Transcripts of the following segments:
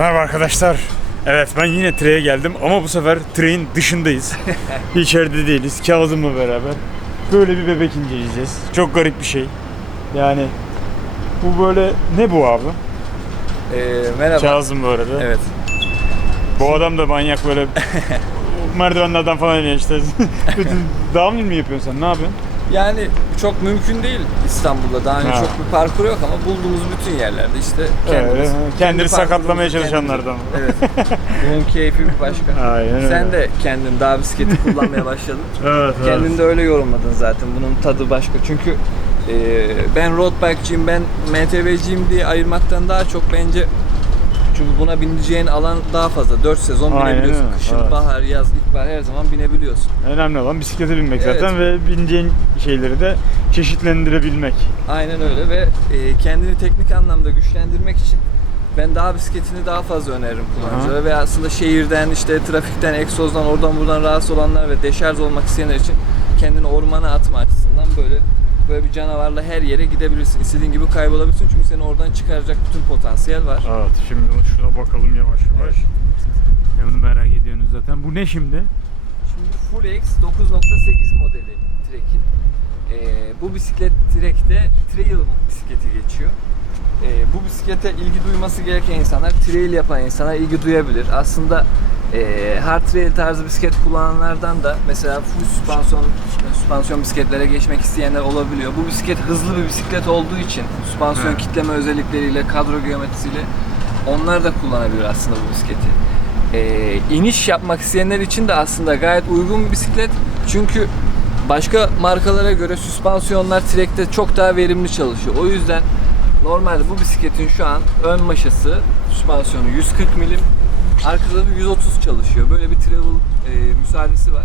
Merhaba arkadaşlar. Evet ben yine Tre'ye geldim ama bu sefer Tre'in dışındayız. İçeride değiliz. Kazım'la beraber. Böyle bir bebek inceleyeceğiz. Çok garip bir şey. Yani bu böyle ne bu abi? Ee, merhaba. Kazım bu arada. Evet. Bu adam da manyak böyle merdivenlerden falan iniyor işte. Downhill mi yapıyorsun sen? Ne yapıyorsun? Yani çok mümkün değil İstanbul'da. Daha önce Ha. çok bir parkur yok ama bulduğumuz bütün yerlerde işte kendimiz. Öyle, kendi kendini sakatlamaya çalışanlardan. Evet. Bunun keyfi bir başka. Aynen öyle. Sen de kendin dağ bisikleti kullanmaya başladın. Evet, evet. Kendin de öyle yorumladın zaten. Bunun tadı başka. Çünkü e, ben road bike'ciyim, ben MTB'ciyim diye ayırmaktan daha çok bence çünkü buna bineceğin alan daha fazla. 4 sezon Aynen binebiliyorsun. öyle, Kışın, evet. bahar, yaz, ilkbahar her zaman binebiliyorsun. Önemli olan bisiklete binmek Evet. zaten ve bineceğin şeyleri de çeşitlendirebilmek. Aynen öyle ve e, kendini teknik anlamda güçlendirmek için ben dağ bisikletini daha fazla öneririm kullanıcılara ve aslında şehirden işte trafikten, egzozdan oradan buradan rahatsız olanlar ve deşarj olmak isteyenler için kendini ormana atma açısından böyle böyle bir canavarla her yere gidebilirsin. İstediğin gibi kaybolabilirsin çünkü seni oradan çıkaracak bütün potansiyel var. Evet şimdi şuna bakalım yavaş yavaş. Ne bunu merak ediyorsunuz zaten. Bu ne şimdi? Şimdi Full X 9.8 modeli Trek'in. Ee, bu bisiklet Trek'te trail bisikleti geçiyor. Ee, bu bisiklete ilgi duyması gereken insanlar, trail yapan insanlar ilgi duyabilir. Aslında e, hard trail tarzı bisiklet kullananlardan da mesela full süspansiyon süspansiyon bisikletlere geçmek isteyenler olabiliyor. Bu bisiklet hızlı bir bisiklet olduğu için süspansiyon Evet. kitleme özellikleriyle, kadro geometrisiyle onlar da kullanabilir aslında bu bisikleti. Ee, iniş yapmak isteyenler için de aslında gayet uygun bir bisiklet. Çünkü başka markalara göre süspansiyonlar Trek'te çok daha verimli çalışıyor. O yüzden normalde bu bisikletin şu an ön maşası süspansiyonu 140 milim, arka tarafı 130 çalışıyor. Böyle bir travel e, müsaadesi var.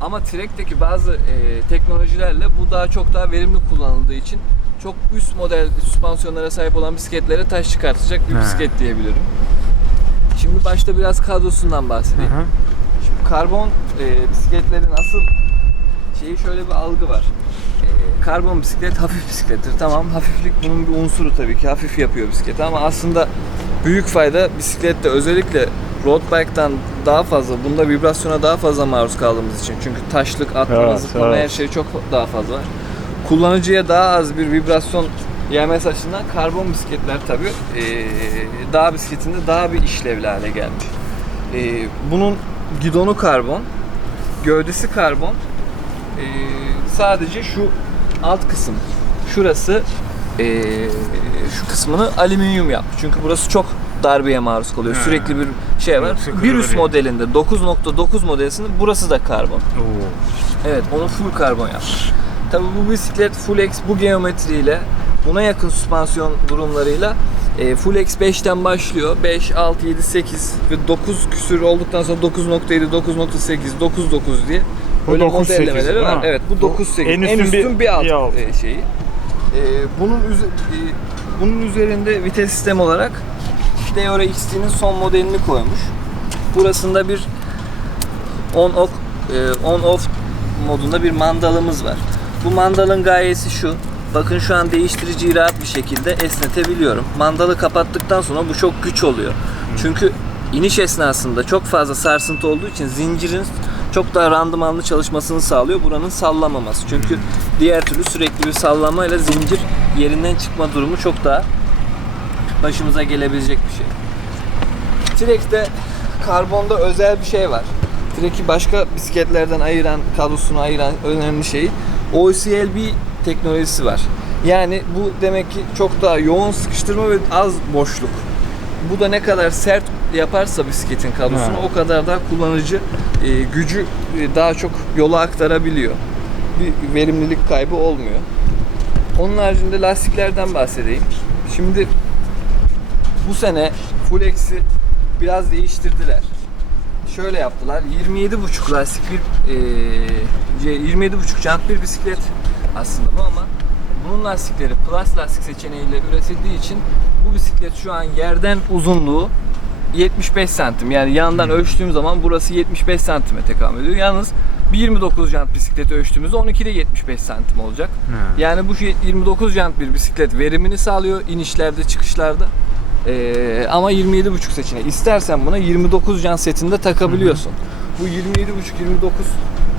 Ama Trek'teki bazı e, teknolojilerle bu daha çok daha verimli kullanıldığı için çok üst model süspansiyonlara sahip olan bisikletlere taş çıkartacak bir He. bisiklet diyebilirim. Şimdi başta biraz kadrosundan bahsedeyim. Hı hı. Şimdi karbon e, bisikletlerin asıl şeyi şöyle bir algı var. Karbon bisiklet hafif bisiklettir. Tamam hafiflik bunun bir unsuru tabii ki. Hafif yapıyor bisikleti ama aslında büyük fayda bisiklette özellikle road bike'tan daha fazla, bunda vibrasyona daha fazla maruz kaldığımız için. Çünkü taşlık, atlama, Evet, zıplama evet. her şey çok daha fazla var. Kullanıcıya daha az bir vibrasyon yemesi açısından karbon bisikletler tabii e, dağ bisikletinde daha bir işlevli hale gelmiş. E, bunun gidonu karbon, gövdesi karbon. E, sadece şu alt kısım, şurası e, şu kısmını alüminyum yapmış. Çünkü burası çok darbeye maruz kalıyor. He. Sürekli bir şey var. Yoksa Bir üst kırılır modelinde 9.9 modelisinde burası da karbon. Oo. Evet onu full karbon yapmış. Tabi bu bisiklet Full X bu geometriyle buna yakın süspansiyon durumlarıyla e, Full X 5'ten başlıyor. 5, 6, 7, 8 ve 9 küsür olduktan sonra 9.7, 9.8, 9.9 diye böyle 9.8 modellemeleri var. Evet bu Bu 9.8. en En, üstün bir- bir, alt, bir alt. e, şeyi. E, bunun üze- e, bunun üzerinde vites sistemi olarak Deore XT'nin son modelini koymuş. Burasında bir on off, e, on off modunda bir mandalımız var. Bu mandalın gayesi şu. Bakın şu an değiştiriciyi rahat bir şekilde esnetebiliyorum. Mandalı kapattıktan sonra bu çok güç oluyor. Çünkü iniş esnasında çok fazla sarsıntı olduğu için zincirin çok daha randımanlı çalışmasını sağlıyor. Buranın sallamaması. Çünkü diğer türlü sürekli bir sallamayla zincir yerinden çıkma durumu çok daha başımıza gelebilecek bir şey. Trek'te karbonda özel bir şey var. Trek'i başka bisikletlerden ayıran, kadrosunu ayıran önemli şey OCLB teknolojisi var. Yani bu demek ki çok daha yoğun sıkıştırma ve az boşluk. Bu da ne kadar sert yaparsa bisikletin kadrosunu Ha. o kadar daha kullanıcı e, gücü e, daha çok yola aktarabiliyor. Bir verimlilik kaybı olmuyor. Onun haricinde lastiklerden bahsedeyim. Şimdi bu sene Full X'i biraz değiştirdiler. Şöyle yaptılar. 27,5 lastik bir eee 27,5 jant bir bisiklet aslında bu ama bunun lastikleri plus lastik seçeneğiyle üretildiği için bu bisiklet şu an yerden uzunluğu 75 santim. Yani yandan ölçtüğüm zaman burası 75 santime tekamül ediyor. Yalnız bir 29 jant bisikleti ölçtüğümüzde 12 de 75 santim olacak. He. Yani bu şey 29 jant bir bisiklet verimini sağlıyor inişlerde çıkışlarda. Ee, ama 27.5 seçeneği. İstersen buna 29 can setinde takabiliyorsun. Bu 27.5-29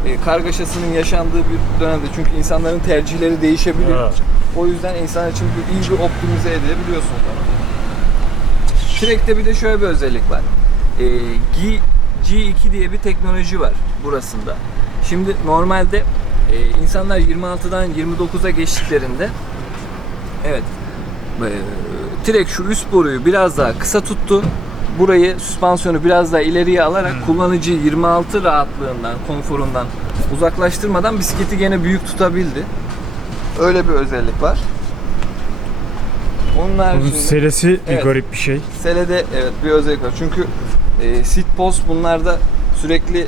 e, kargaşasının yaşandığı bir dönemde çünkü insanların tercihleri değişebiliyor. Evet. O yüzden insan için bir, iyi bir optimize edebiliyorsun onu. Track'te bir de şöyle bir özellik var. Ee, G, G2 diye bir teknoloji var burasında. Şimdi normalde e, insanlar 26'dan 29'a geçtiklerinde evet e, Trek şu üst boruyu biraz daha kısa tuttu. Burayı süspansiyonu biraz daha ileriye alarak kullanıcıyı 26 rahatlığından, konforundan uzaklaştırmadan bisikleti gene büyük tutabildi. Öyle bir özellik var. Onun Bunun haricinde selesi bir Evet. garip bir şey. Selede evet bir özellik var. Çünkü e, sit post bunlarda sürekli e,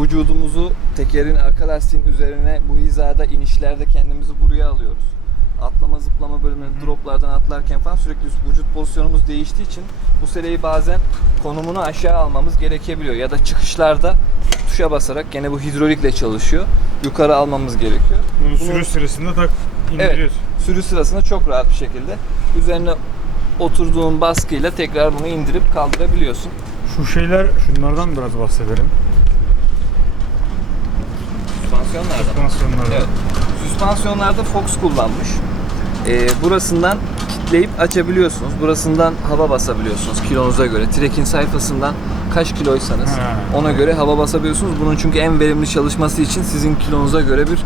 vücudumuzu tekerin arka lastiğin üzerine bu hizada inişlerde kendimizi buraya alıyoruz. Atlama zıplama bölümlerinde droplardan atlarken falan sürekli vücut pozisyonumuz değiştiği için bu seleyi bazen konumunu aşağı almamız gerekebiliyor. Ya da çıkışlarda tuşa basarak gene bu hidrolikle çalışıyor. Yukarı almamız gerekiyor. Bunu Bunu- sürü sırasında tak indiriyorsun. Sürü sırasında çok rahat bir şekilde üzerine oturduğun baskıyla tekrar bunu indirip kaldırabiliyorsun. Şu şeyler şunlardan biraz bahsedelim. Süspansiyonlardan. Süspansiyonlardan. Evet. Süspansiyonlarda Fox kullanmış. Ee, burasından kitleyip açabiliyorsunuz. Burasından hava basabiliyorsunuz kilonuza göre. Trek'in sayfasından kaç kiloysanız ona göre hava basabiliyorsunuz. Bunun çünkü en verimli çalışması için sizin kilonuza göre bir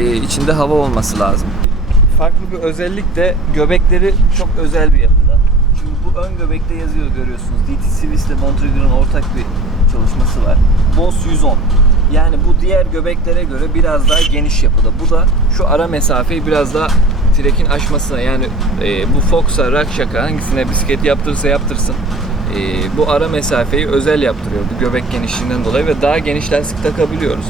e, içinde hava olması lazım. Farklı bir özellik de göbekleri çok özel bir yapıda. Şimdi bu ön göbekte yazıyor görüyorsunuz. DT Swiss ile Bontrager'ın ortak bir çalışması var. Boss 110. Yani bu diğer göbeklere göre biraz daha geniş yapıda. Bu da şu ara mesafeyi biraz daha Trek'in aşmasına yani e, bu Fox'a, Rakşak'a hangisine bisiklet yaptırırsa yaptırsın e, bu ara mesafeyi özel yaptırıyor bu göbek genişliğinden dolayı ve daha geniş lastik takabiliyoruz.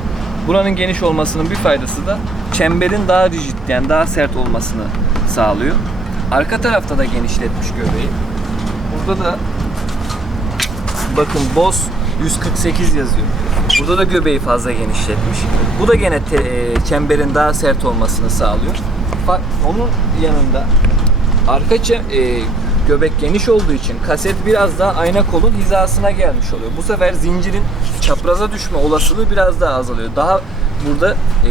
Buranın geniş olmasının bir faydası da çemberin daha rigid yani daha sert olmasını sağlıyor. Arka tarafta da genişletmiş göbeği. Burada da bakın Boss 148 yazıyor. Burada da göbeği fazla genişletmiş. Bu da gene te- e, çemberin daha sert olmasını sağlıyor. Fa- Onun yanında arka e, göbek geniş olduğu için kaset biraz daha ayna kolun hizasına gelmiş oluyor. Bu sefer zincirin çapraza düşme olasılığı biraz daha azalıyor. Daha burada e,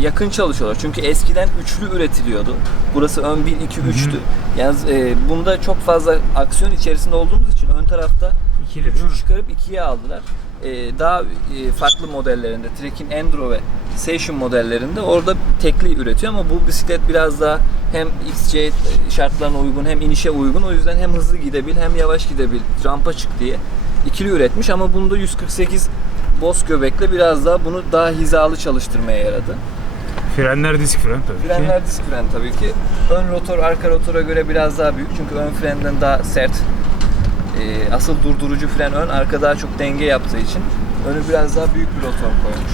yakın çalışıyorlar. Çünkü eskiden üçlü üretiliyordu. Burası ön 1 2 3'tü. Yalnız e, bunda çok fazla aksiyon içerisinde olduğumuz için ön tarafta İkili değil mi? Çıkarıp ikiye aldılar. Ee, daha e, farklı modellerinde, Trek'in Enduro ve Station modellerinde orada tekli üretiyor ama bu bisiklet biraz daha hem XC şartlarına uygun hem inişe uygun. O yüzden hem hızlı gidebil hem yavaş gidebil, rampa çık diye ikili üretmiş ama bunda 148 Boss göbekle biraz daha bunu daha hizalı çalıştırmaya yaradı. Frenler disk fren tabii ki. Frenler disk fren tabii ki. Ön rotor arka rotora göre biraz daha büyük çünkü ön frenden daha sert. Ee, asıl durdurucu fren ön, arka daha çok denge yaptığı için önü biraz daha büyük bir rotor koymuş.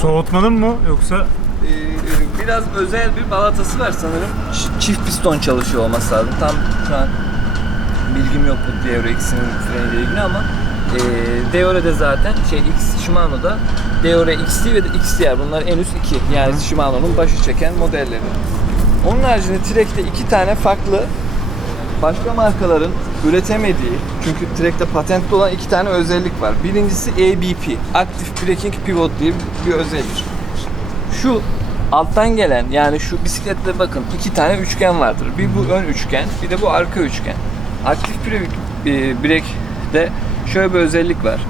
Soğutmanın mı yoksa Ee, biraz özel bir balatası var sanırım. Ç- Çift piston çalışıyor olması lazım. Tam şu an bilgim yok bu Deore X'inin freniyle ilgili ama e, Deore'de zaten şey X Shimano'da Deore XT ve de XTR bunlar en üst iki. Yani Shimano'nun başı çeken modelleri. Onun haricinde Trek'te iki tane farklı başka markaların üretemediği çünkü Trek'te patentli olan iki tane özellik var. Birincisi ABP, Active Braking Pivot diye bir özellik. Şu alttan gelen yani şu bisiklette bakın iki tane üçgen vardır. Bir bu ön üçgen, bir de bu arka üçgen. Aktif Brake'de şöyle bir özellik var.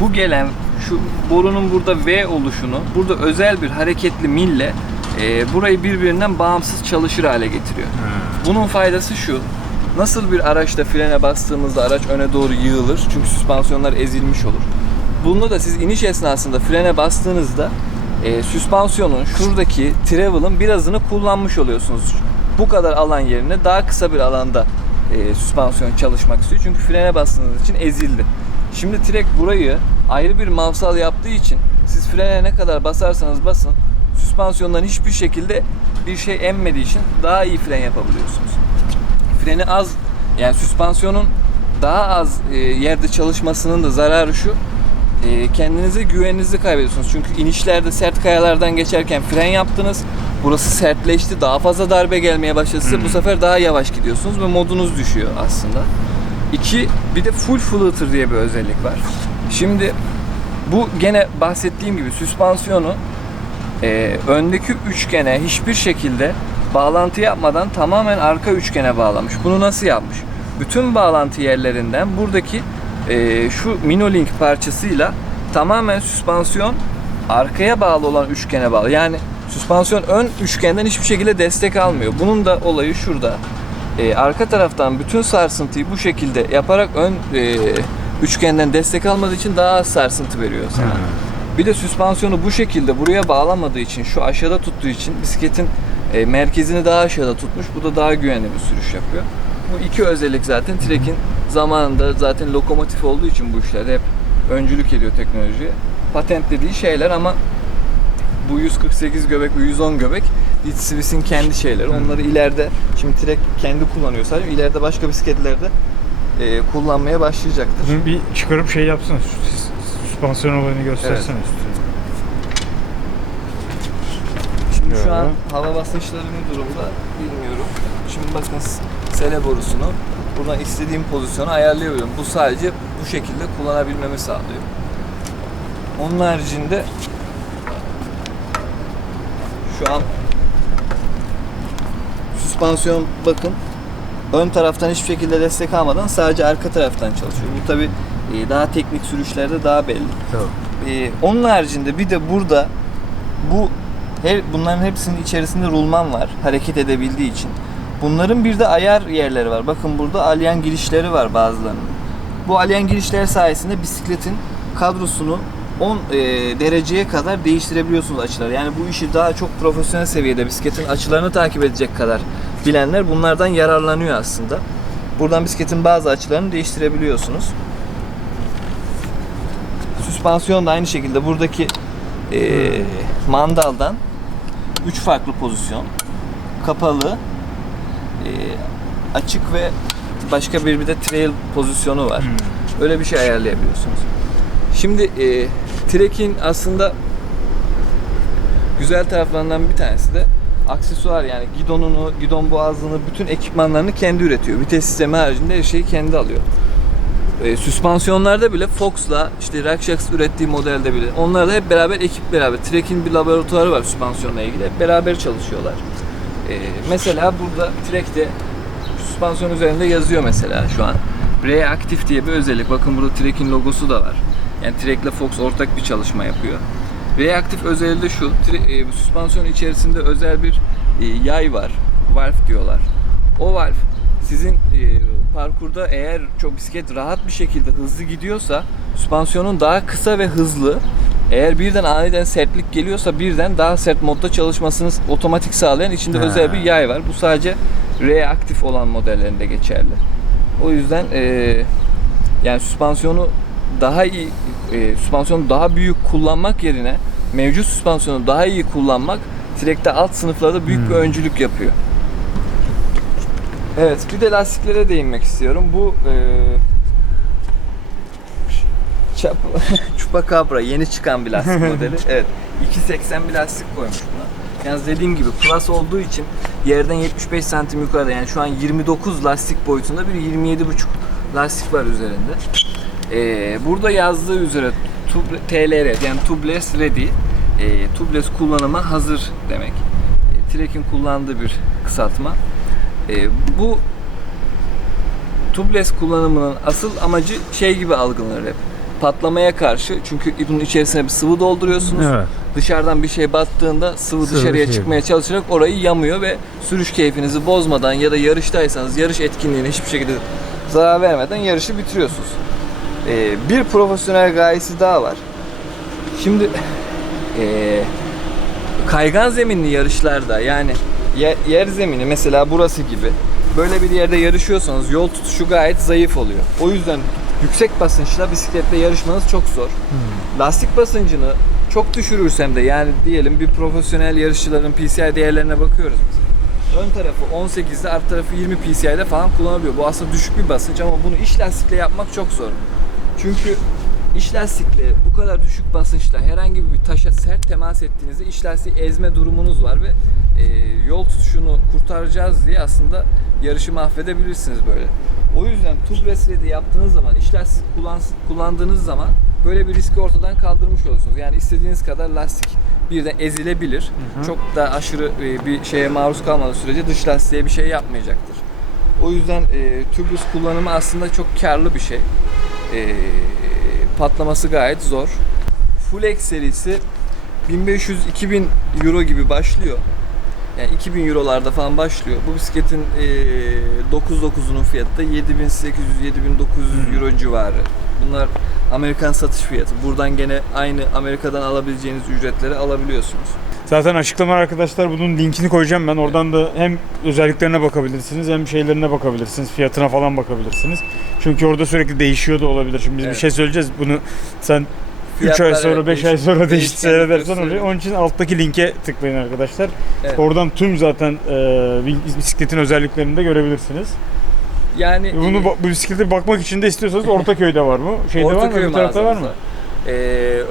Bu gelen şu borunun burada V oluşunu burada özel bir hareketli mille e, burayı birbirinden bağımsız çalışır hale getiriyor. Bunun faydası şu. Nasıl bir araçta frene bastığımızda araç öne doğru yığılır çünkü süspansiyonlar ezilmiş olur. Bunda da siz iniş esnasında frene bastığınızda e, süspansiyonun şuradaki travel'ın birazını kullanmış oluyorsunuz. Bu kadar alan yerine daha kısa bir alanda e, süspansiyon çalışmak istiyor. Çünkü frene bastığınız için ezildi. Şimdi Trek burayı ayrı bir mavsal yaptığı için siz frene ne kadar basarsanız basın süspansiyondan hiçbir şekilde bir şey emmediği için daha iyi fren yapabiliyorsunuz freni az yani süspansiyonun daha az e, yerde çalışmasının da zararı şu e, kendinize güveninizi kaybediyorsunuz. Çünkü inişlerde sert kayalardan geçerken fren yaptınız. burası sertleşti, daha fazla darbe gelmeye başladı. Size bu sefer daha yavaş gidiyorsunuz ve modunuz düşüyor aslında. İki, bir de full flutter diye bir özellik var. Şimdi bu gene bahsettiğim gibi süspansiyonu e, öndeki üçgene hiçbir şekilde bağlantı yapmadan tamamen arka üçgene bağlamış. Bunu nasıl yapmış? Bütün bağlantı yerlerinden buradaki e, şu Minolink parçasıyla tamamen süspansiyon arkaya bağlı olan üçgene bağlı. Yani süspansiyon ön üçgenden hiçbir şekilde destek almıyor. Bunun da olayı şurada. E, arka taraftan bütün sarsıntıyı bu şekilde yaparak ön e, üçgenden destek almadığı için daha az sarsıntı veriyor sana. Bir de süspansiyonu bu şekilde buraya bağlamadığı için, şu aşağıda tuttuğu için bisikletin e, merkezini daha aşağıda tutmuş. Bu da daha güvenli bir sürüş yapıyor. Bu iki özellik zaten Trek'in zamanında zaten lokomotif olduğu için bu işlerde hep öncülük ediyor teknolojiye. Patent dediği şeyler ama bu 148 göbek ve 110 göbek Lead Swiss'in kendi şeyleri. Onları ileride şimdi Trek kendi kullanıyor sadece. İleride başka bisikletlerde e, kullanmaya başlayacaktır. Bunu bir çıkarıp şey yapsana. süs- Süspansiyon olayını göstersene üstüne. Şimdi şu an hava basınçları ne durumda bilmiyorum. Şimdi bakın sele borusunu buradan istediğim pozisyona ayarlayabiliyorum. Bu sadece bu şekilde kullanabilmemi sağlıyor. Onun haricinde şu an süspansiyon bakın ön taraftan hiçbir şekilde destek almadan sadece arka taraftan çalışıyor. Bu tabi daha teknik sürüşlerde daha belli. Ee, onun haricinde bir de burada bu her bunların hepsinin içerisinde rulman var hareket edebildiği için. Bunların bir de ayar yerleri var. Bakın burada alyan girişleri var bazılarının. Bu alyan girişler sayesinde bisikletin kadrosunu 10 e, dereceye kadar değiştirebiliyorsunuz açıları. Yani bu işi daha çok profesyonel seviyede bisikletin açılarını takip edecek kadar bilenler bunlardan yararlanıyor aslında. Buradan bisikletin bazı açılarını değiştirebiliyorsunuz. Süspansiyon da aynı şekilde buradaki e, mandaldan 3 farklı pozisyon. Kapalı, e, açık ve başka bir bir de trail pozisyonu var. Öyle bir şey ayarlayabiliyorsunuz. Şimdi e, Trek'in aslında güzel taraflarından bir tanesi de aksesuar yani gidonunu, gidon boğazını, bütün ekipmanlarını kendi üretiyor. Vites sistemi haricinde her şeyi kendi alıyor. E, süspansiyonlarda bile Fox'la işte Rakshaks ürettiği modelde bile onlar da hep beraber ekip beraber Trek'in bir laboratuvarı var süspansiyonla ilgili. Hep beraber çalışıyorlar. E, mesela burada Trek'te süspansiyon üzerinde yazıyor mesela şu an. Reaktif diye bir özellik. Bakın burada Trek'in logosu da var. Yani Trek'le Fox ortak bir çalışma yapıyor. Reaktif özelliği de şu. E, süspansiyon içerisinde özel bir e, yay var. Valve diyorlar. O valve sizin e, parkurda eğer çok bisiklet rahat bir şekilde hızlı gidiyorsa süspansiyonun daha kısa ve hızlı eğer birden aniden sertlik geliyorsa birden daha sert modda çalışmasını otomatik sağlayan içinde Ha. özel bir yay var. Bu sadece reaktif olan modellerinde geçerli. O yüzden e, yani süspansiyonu daha iyi e, süspansiyonu daha büyük kullanmak yerine mevcut süspansiyonu daha iyi kullanmak Trek'te alt sınıflarda büyük bir Hmm. öncülük yapıyor. Evet, bir de lastiklere değinmek istiyorum. Bu e, Chupacabra yeni çıkan bir lastik modeli. Evet. 2.80 bir lastik koymuş buna. Yalnız dediğim gibi plus olduğu için yerden 75 santim yukarıda yani şu an 29 lastik boyutunda bir 27,5 lastik var üzerinde. Ee, burada yazdığı üzere TLR yani tubeless ready e, tubeless kullanıma hazır demek. E, Trek'in kullandığı bir kısaltma. E, bu tubeless kullanımının asıl amacı şey gibi algılanır hep. Patlamaya karşı çünkü bunun içerisine bir sıvı dolduruyorsunuz. Evet. Dışarıdan bir şey battığında sıvı, Sıvı dışarıya şey çıkmaya çalışarak orayı yamıyor ve sürüş keyfinizi bozmadan ya da yarıştaysanız yarış etkinliğine hiçbir şekilde zarar vermeden yarışı bitiriyorsunuz. Ee, bir profesyonel gayesi daha var. Şimdi ee, kaygan zeminli yarışlarda yani yer, yer zemini mesela burası gibi böyle bir yerde yarışıyorsanız yol tutuşu gayet zayıf oluyor. O yüzden yüksek basınçla bisikletle yarışmanız çok zor. Lastik basıncını çok düşürürsem de yani diyelim bir profesyonel yarışçıların PCI değerlerine bakıyoruz biz. Ön tarafı 18'de art tarafı 20 PCI'de falan kullanılıyor. Bu aslında düşük bir basınç ama bunu iş lastikle yapmak çok zor. Çünkü İç lastikle bu kadar düşük basınçla herhangi bir taşa sert temas ettiğinizde iç lastiği ezme durumunuz var ve e, yol tutuşunu kurtaracağız diye aslında yarışı mahvedebilirsiniz böyle. O yüzden tubeless ready yaptığınız zaman, iç lastik kullan, kullandığınız zaman böyle bir riski ortadan kaldırmış olursunuz. Yani istediğiniz kadar lastik birden ezilebilir. Çok da aşırı e, bir şeye maruz kalmadığı sürece dış lastiğe bir şey yapmayacaktır. O yüzden e, tubeless kullanımı aslında çok karlı bir şey. E, patlaması gayet zor. Full X serisi 1500-2000 euro gibi başlıyor. Yani 2000 eurolarda falan başlıyor. Bu bisikletin e, 9.9'unun fiyatı da 7800-7900 euro civarı. Bunlar Amerikan satış fiyatı. Buradan gene aynı Amerika'dan alabileceğiniz ücretleri alabiliyorsunuz. Zaten açıklamalar arkadaşlar bunun linkini koyacağım ben. Oradan da hem özelliklerine bakabilirsiniz hem şeylerine bakabilirsiniz. Fiyatına falan bakabilirsiniz. Çünkü orada sürekli değişiyor da olabilir. Şimdi biz bir Evet. şey söyleyeceğiz. Bunu sen 3 Fiyatlar ay sonra evet, 5 ay sonra değişti değişkenlik seyredersen gösteriyor. oluyor. Onun için alttaki linke tıklayın arkadaşlar. Evet. Oradan tüm zaten e, bisikletin özelliklerini de görebilirsiniz. Yani Bunu e, bu bisiklete bakmak için de istiyorsanız Ortaköy'de var mı? Şeyde var mı? Ortaköy Öbür tarafta var mı? Ee,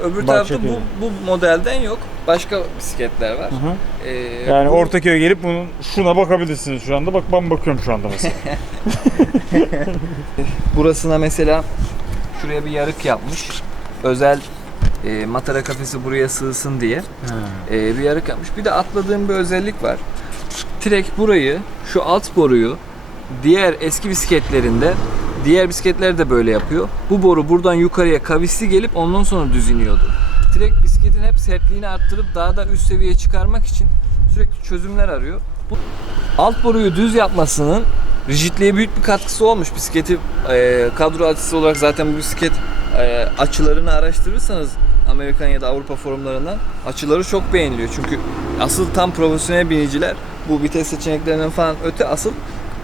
öbür tarafta Bahçeköy'de. bu, bu modelden yok. Başka bisikletler var. Hı hı. Ee, Yani bu- Ortaköy'e gelip bunun şuna bakabilirsiniz şu anda. Bak ben bakıyorum şu anda mesela. burasına mesela şuraya bir yarık yapmış. Özel e, matara kafesi buraya sığsın diye e, bir yarık yapmış. Bir de atladığım bir özellik var. Trek burayı, şu alt boruyu diğer eski bisikletlerinde diğer bisikletler de böyle yapıyor. Bu boru buradan yukarıya kavisli gelip ondan sonra düz iniyordu. Trek bisikletin hep sertliğini arttırıp daha da üst seviyeye çıkarmak için sürekli çözümler arıyor. Bu alt boruyu düz yapmasının rigidliğe büyük bir katkısı olmuş. Bisikleti e, kadro açısı olarak zaten bu bisiklet e, açılarını araştırırsanız Amerikan ya da Avrupa forumlarından açıları çok beğeniliyor. Çünkü asıl tam profesyonel biniciler bu vites seçeneklerinden falan öte asıl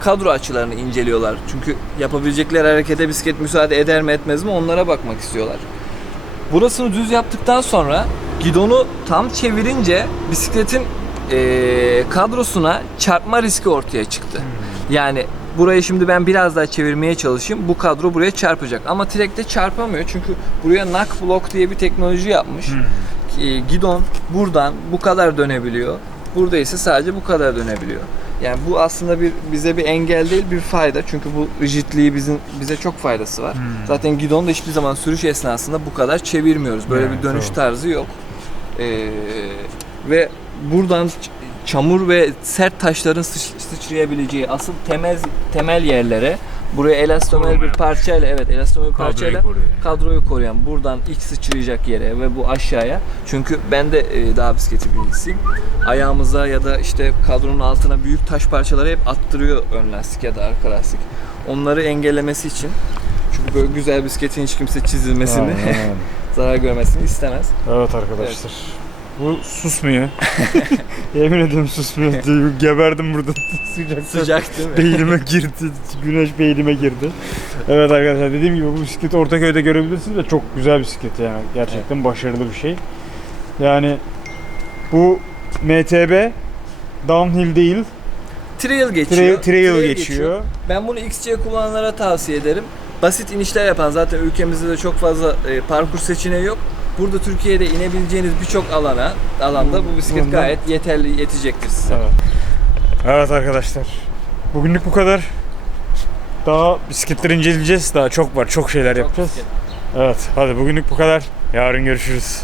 kadro açılarını inceliyorlar. Çünkü yapabilecekleri harekete bisiklet müsaade eder mi etmez mi onlara bakmak istiyorlar. Burasını düz yaptıktan sonra gidonu tam çevirince bisikletin eee, kadrosuna çarpma riski ortaya çıktı. Yani burayı şimdi ben biraz daha çevirmeye çalışayım. Bu kadro buraya çarpacak. Ama Trek'te çarpamıyor. Çünkü buraya knock block diye bir teknoloji yapmış. E, gidon buradan bu kadar dönebiliyor. Burada ise sadece bu kadar dönebiliyor. Yani bu aslında bir bize bir engel değil bir fayda. Çünkü bu rigidliği bizim bize çok faydası var. Zaten gidon da hiçbir zaman sürüş esnasında bu kadar çevirmiyoruz. Böyle Evet, bir dönüş doğru. tarzı yok. Ee, ve buradan çamur ve sert taşların sıç- sıçrayabileceği asıl temel temel yerlere buraya elastomel Koruma bir parçayla evet elastomel bir parçayla koruyor kadroyu koruyan buradan ilk sıçrayacak yere ve bu aşağıya. Çünkü ben de e, dağ bisikleti birincisiyim ayağımıza ya da işte kadronun altına büyük taş parçaları hep attırıyor ön lastik ya da arka lastik. Onları engellemesi için çünkü böyle güzel bisikletin hiç kimse çizilmesini zarar görmesini istemez. Evet arkadaşlar. Bu susmuyor. Yemin ediyorum susmuyor. Geberdim burada sıcakta. Sıcak değil mi? Beynime girdi. Güneş beynime girdi. Evet arkadaşlar dediğim gibi bu bisikleti Ortaköy'de görebilirsiniz ve çok güzel bisiklet yani. Gerçekten başarılı bir şey. Yani bu MTB downhill değil, Trail geçiyor. trail, trail geçiyor. Ben bunu XC kullananlara tavsiye ederim. Basit inişler yapan zaten ülkemizde de çok fazla e, parkur seçeneği yok. Burada Türkiye'de inebileceğiniz birçok alana alanda bu bisiklet Bundan- gayet yeterli yetecektir size. Evet. Evet arkadaşlar. Bugünlük bu kadar. Daha bisikletleri inceleyeceğiz. Daha çok var. Çok şeyler Çok yapacağız. bisiklet. Evet. Hadi bugünlük bu kadar. Yarın görüşürüz.